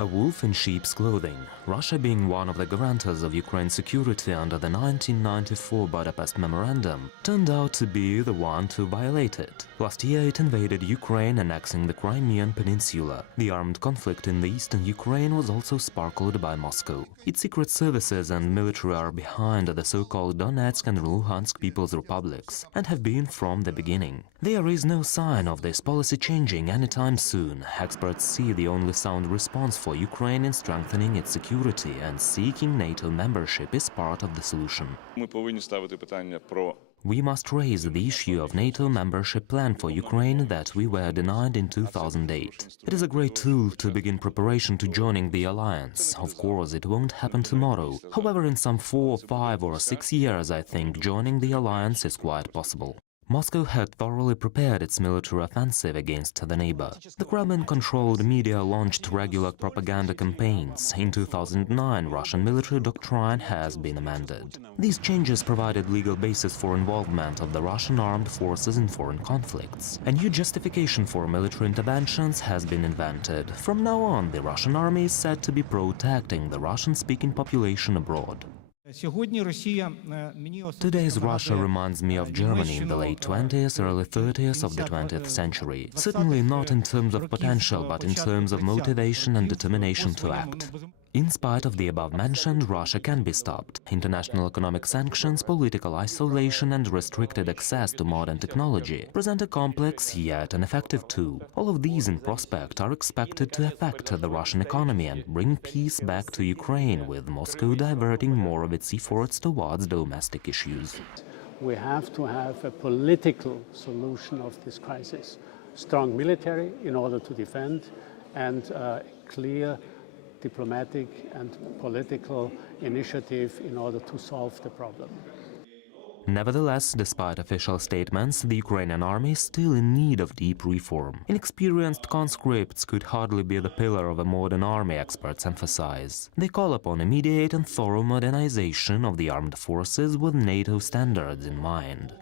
A wolf in sheep's clothing, Russia being one of the guarantors of Ukraine's security under the 1994 Budapest Memorandum, turned out to be the one to violate it. Last year it invaded Ukraine, annexing the Crimean Peninsula. The armed conflict in the eastern Ukraine was also sparkled by Moscow. Its secret services and military are behind the so-called Donetsk and Luhansk People's Republics, and have been from the beginning. There is no sign of this policy changing anytime soon. Experts see the only sound response for Ukraine in strengthening its security, and seeking NATO membership is part of the solution. We must raise the issue of NATO membership plan for Ukraine that we were denied in 2008. It is a great tool to begin preparation to joining the alliance. Of course, it won't happen tomorrow. However, in some 4, 5 or 6 years, I think joining the alliance is quite possible. Moscow had thoroughly prepared its military offensive against the neighbor. The Kremlin-controlled media launched regular propaganda campaigns. In 2009, Russian military doctrine has been amended. These changes provided legal basis for involvement of the Russian armed forces in foreign conflicts. A new justification for military interventions has been invented. From now on, the Russian army is said to be protecting the Russian-speaking population abroad. Today's Russia reminds me of Germany in the late 20th, early 30th of the 20th century. Certainly not in terms of potential, but in terms of motivation and determination to act. In spite of the above-mentioned, Russia can be stopped. International economic sanctions, political isolation and restricted access to modern technology present a complex yet an effective tool. All of these in prospect are expected to affect the Russian economy and bring peace back to Ukraine, with Moscow diverting more of its efforts towards domestic issues. We have to have a political solution of this crisis. Strong military in order to defend, and clear diplomatic and political initiative in order to solve the problem. Nevertheless, despite official statements, the Ukrainian army is still in need of deep reform. Inexperienced conscripts could hardly be the pillar of a modern army, experts emphasize. They call upon immediate and thorough modernization of the armed forces with NATO standards in mind.